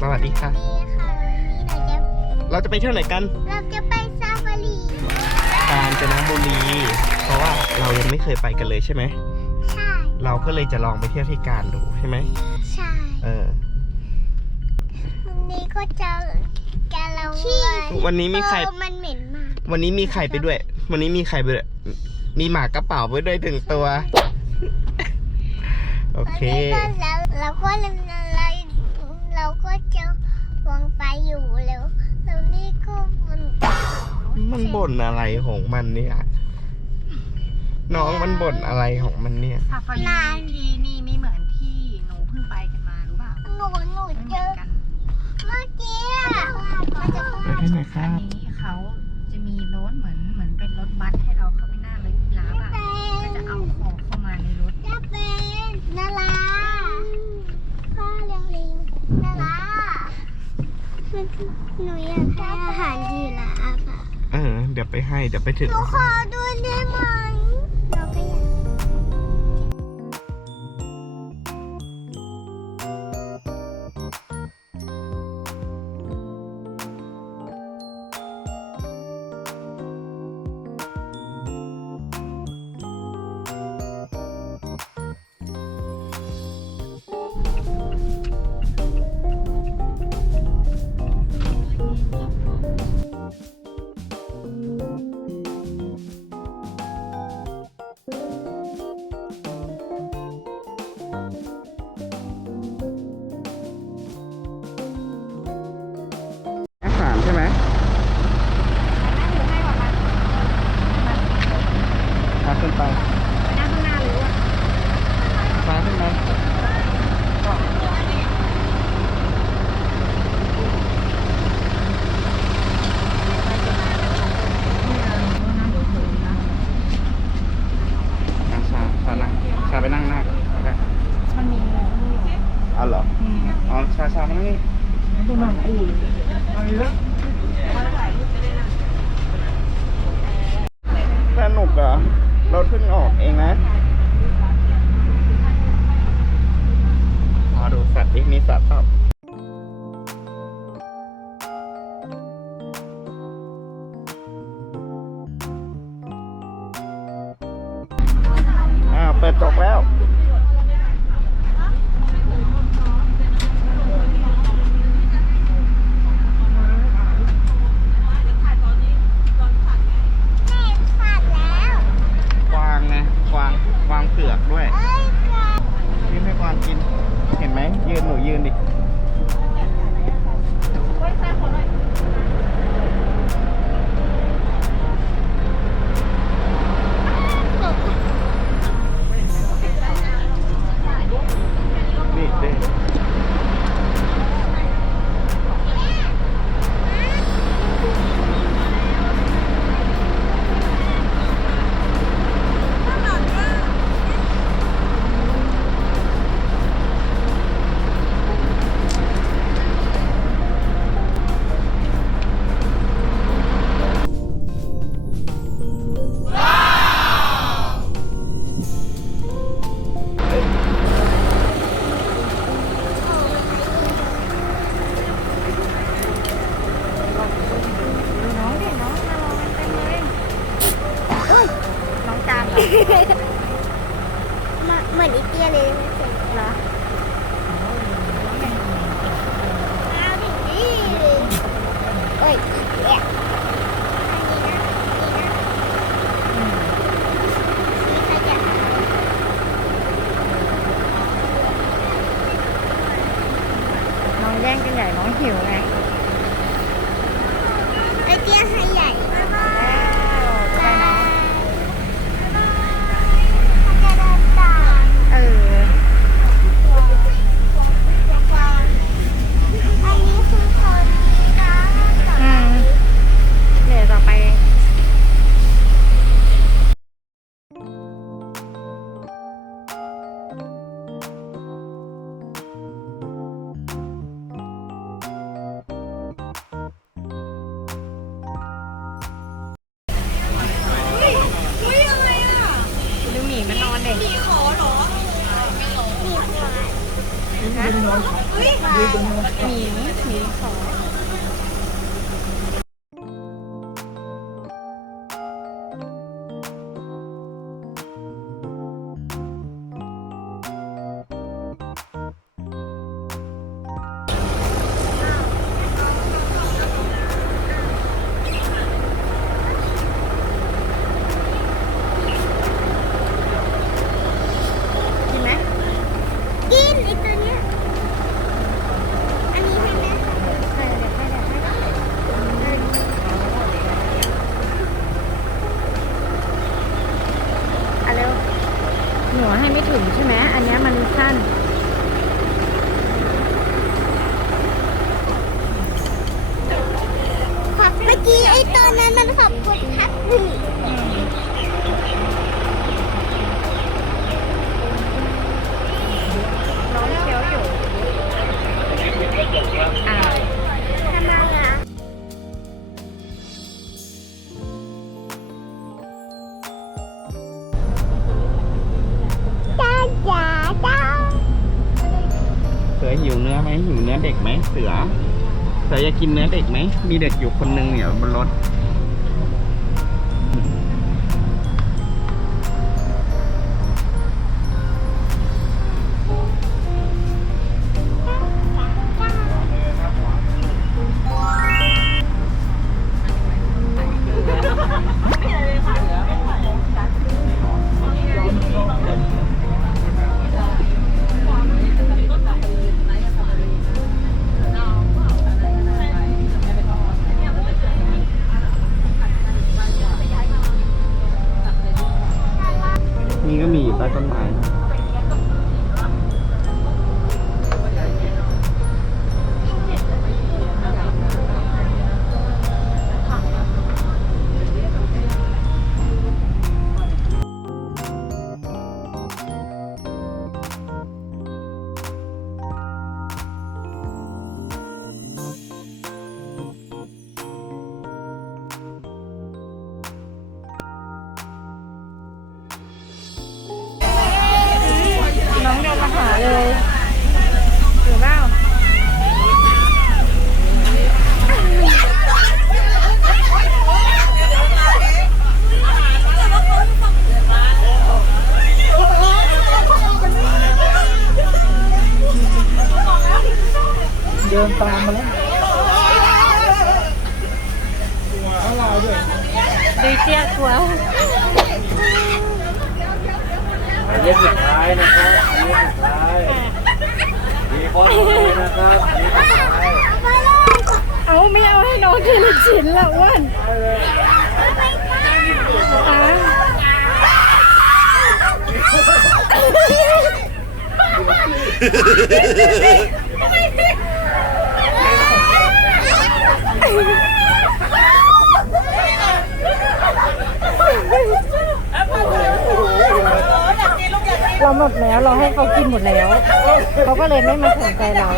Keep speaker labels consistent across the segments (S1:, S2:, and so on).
S1: สวัสดีค่ะ
S2: ดีค่ะวันนี้เราจะ
S1: เราจะไปเที่ยวไหนกัน
S2: เราจะไปซาฟารี
S1: กาญจนบุรี เพราะว่าเรายังไม่เคยไปกันเลยใช่ไหม
S2: ใช่
S1: เราก็เลยจะลองไปเที่ยวที่การดูใช่ไหม
S2: ใช่
S1: เออ
S2: วันนี้ก็จะแกเรา
S1: วันนี้มีใคร
S2: เออมันเหม็นมาก
S1: วันนี้มีใครไปด้วย วันนี้มีใครไปด้วย มีหมากกระเป๋าไปด้วยถึงตัว โอเค
S2: วันนี้ก็แล้วเราก็
S1: บ่นอะไรของมันเนี่ย น้องมันบ่นอะไรของมันเนี่ย
S3: ซาฟารีที่นี่ไม่เหมือนที่หนูเพิ่งไปกันมารู้เปล่า
S2: หนูหนู
S3: ไม่เห
S2: เจ
S3: มือ
S2: อน
S3: กัน
S2: เมื่อกี้อะมันจะ
S1: ไปที่ไหนค
S3: อั
S1: รั
S3: น
S1: บ
S3: นี้เขาจะมีรถเหมือนเหมือนเป็นรถบัสให้เราเข้าไปนั่งแล้วยีราฟอะก็จะเอาของเข้ามาในรถ
S2: จะเป็นนาราพ่อเร็วๆนารามันหนูอยากให้อาหารยีราฟอะ
S1: เออ เดี๋ยวไปให้ เดี๋ยวไปถึง
S2: หนูขอดูได้ไหม
S1: ปิ
S3: ด
S1: ตกแล้ว
S2: แย่
S1: งกัน
S2: ให
S3: ญ่น้องหิวไง
S2: ไอเตี้ยให้ใหญ่ มีมันนอน
S3: เด็ก
S2: มีควาย
S3: มหมีหมีขอ น้
S2: อ
S3: งเคี้ยวอยู่อ่า
S2: ทำไมอะจ้าจ๋าจ้า
S1: เสือหิวเนื้อไหมหิวเนื้อเด็กไหมเสือเสืออยากกินเนื้อเด็กไหมมีเด็กอยู่คนนึงเนี่ยบนรถ นี่ก็มีอยู่ใต้ต้นไม้
S3: เดินมาหาเลยถือเปล่า
S1: เดินตามมาแล้ว
S3: ดูเจี๊ยกลัว
S1: อันนี้สุดท้ายนะครับอันนี้สุดท้ายมีคนะครับ
S3: เอาไม่เอาให้น้องทีละชิ้นละอ้วนตา เราหมดแล้วเราให้เขากินหมดแล้ว เขาก็เลยไม่มาสนใจเรา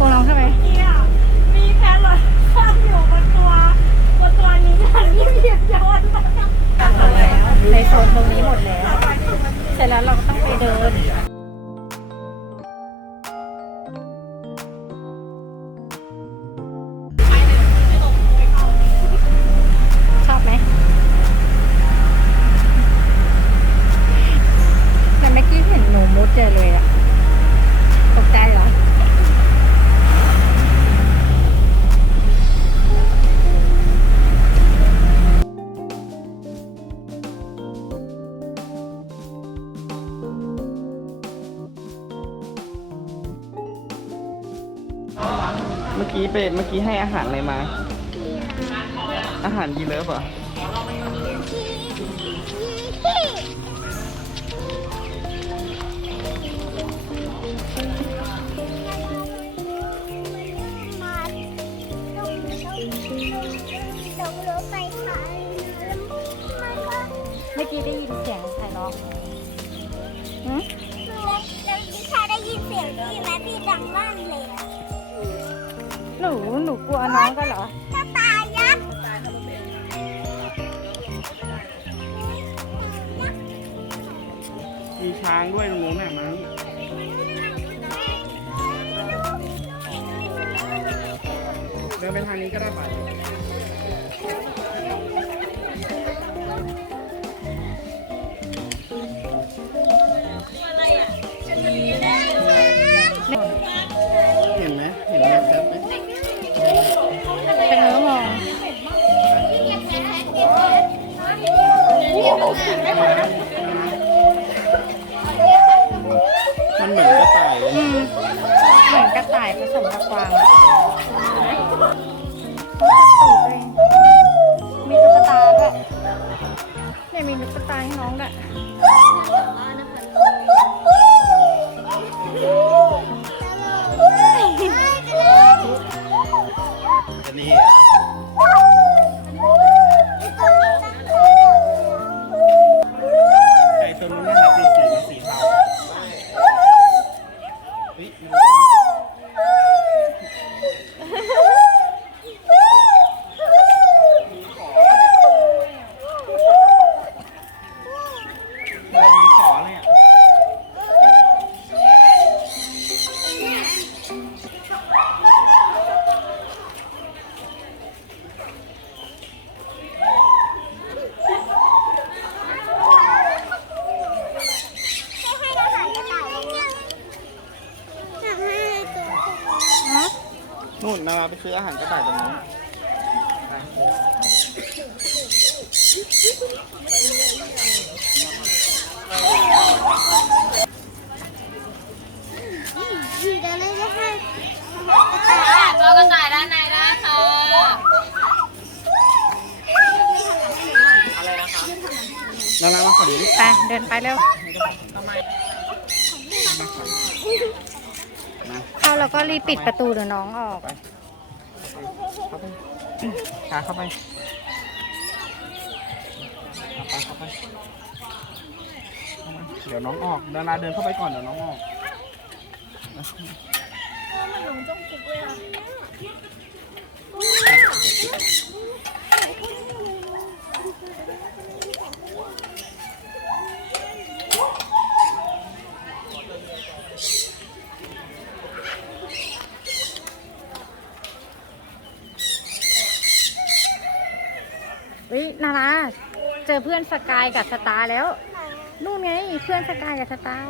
S3: น่ารักกลัวน้องใช่ไหม
S4: มีแครอทข้างอยู่บนตัวบนตัวนี้มันรีบหยิบโยนมา
S3: ในโซนตรงนี้หมดแล้ว เสร็จแล้วเราก็ต้องไปเดิน มื่อกี้ให้อา
S1: หารอะไรมา อาหารยีเลิฟเหรอ
S3: เดิน
S2: ไป
S1: ทางนี้ก็ได้ป่ะเห็นไหมเห็นแวบๆไหม
S3: เป็นเนื้อมอง
S1: มันเหมือนกระต่ายเลย
S3: อืมเหมือนกระต่ายผสมกับกวางอะฟัง มีตุ๊กตาด้วยเนี่ยมีตุ๊กตาให้น้องด้วย
S1: ซื้ออาหารกระต่ายตรงนู้น
S2: เดี๋ยวเราจะให้
S4: เรากระต่ายด้านในได้ค่ะ
S1: นารามาขอดี
S3: ไปเดินไปเร็วเข้าแล้วก็รีบปิดประตูเดี๋ยวน้องออก
S1: ไปพาเข้าไปเข้าไปเข้าไปเข้ามาเดี๋ยวน้องออกดาราเดินเข้าไปก่อนเดี๋ยวน้องออก
S3: เฮ้ยนาราเจอเพื่อนสกายกับสตาร์แล้ว นู่นไงเพื่อนสกายกับสตาร์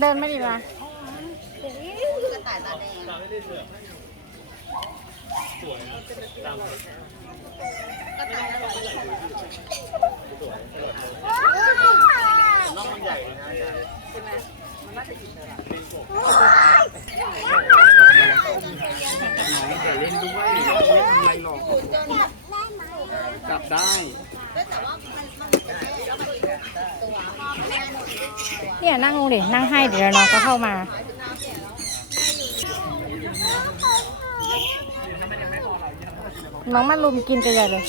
S3: เดินไม่ดี ละ
S1: น้องมันใหญ่นะน้องอย่าเล่นด้วยน้องไม่ทำอะไรหรอกจับได้
S3: เนี่ยนั่งลงดินั่งให้เดี๋ยวน้องก็เข้ามา น้องมาลุมกินไปเลยเลย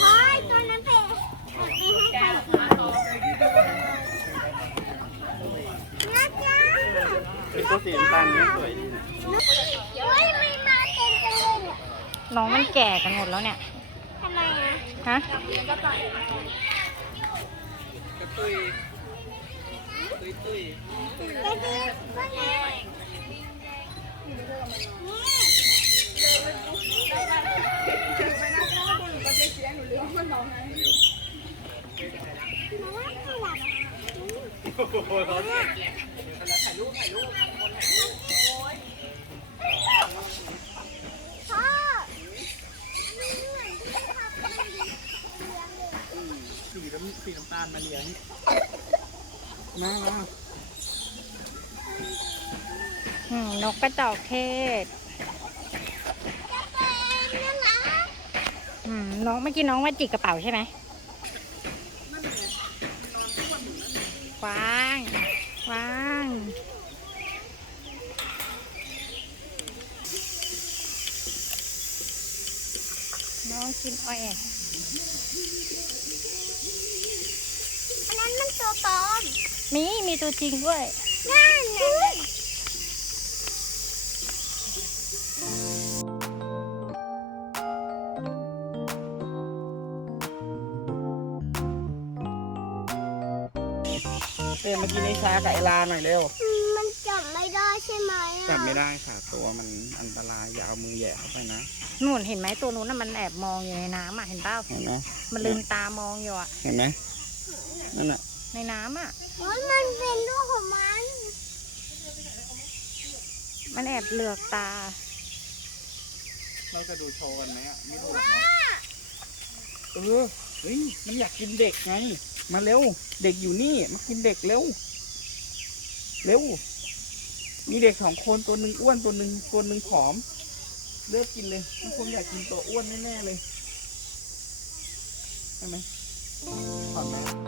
S2: เฮ้ยตัวนั้นเป็นไม่ให้ใครกินนะจ๊ะ
S1: เป็นตัวสีน้ำตาลเนี่ยสวยดีนะ
S2: เฮ้ยไม่มาเต็มจังเลยเนี่ย
S3: น้องมันแก่กันหมดแล้วเนี่ย
S2: ทำไมอะ
S3: ฮะ
S2: ก็ดีก็ดีนี่
S1: ถ่ายรูปถ่ายรูปคนถ่ายรูป
S2: พ่อมันเหมือนที่พับมันเลี้ยงเลย
S1: สีน้ำสีน้ำตาลมาเลี้ยงมามา
S3: อืม นกกระจอกเทศ
S2: จะเป็นน่ารัก
S3: อืมน้องเมื่อกี้น้องมาจิกกระเป๋าใช่ไหมกวางกวางน้องกินอ้อย
S2: อันนั้นมันตัวปลอม
S3: มีมีตัวจริงด้วย
S2: นั่นน่ะ
S1: กินไอ้ชากับไอลาหน่อยเร็ว
S2: อืมมันจับไม่ได้ใช่ไหมอะ
S1: จับไม่ได้ค่ะ ตัวมันอันตรายอย่าเอามือแหย่เข้าไปนะ
S3: นู่นเห็นไหมตัวนู้นน่ะมันแอบมองอยู่ในน้ำอะเห็นเปล่า
S1: เห็นไหม
S3: มันลืมตามองอยู่อะ
S1: เห็นไหมนั่นน่ะ
S3: ในน้ำอะ
S2: โอ้ยมันเป็นลูกของมัน
S3: มันแอบเหลือกตา
S1: เราจะดูโชว์กันไหมอะไม่ดูหรอกเนาะเออเฮ้ยมันอยากกินเด็กไง มาเร็ว เด็กอยู่นี่มากินเด็กเร็ว เร็ว มีเด็กสองคนตัวหนึ่งอ้วนตัวหนึ่งตัวหนึ่งผอม เลือกกินเลยมันคงอยากกินตัวอ้วนแน่ๆเลยใช่ไหมผอมไหม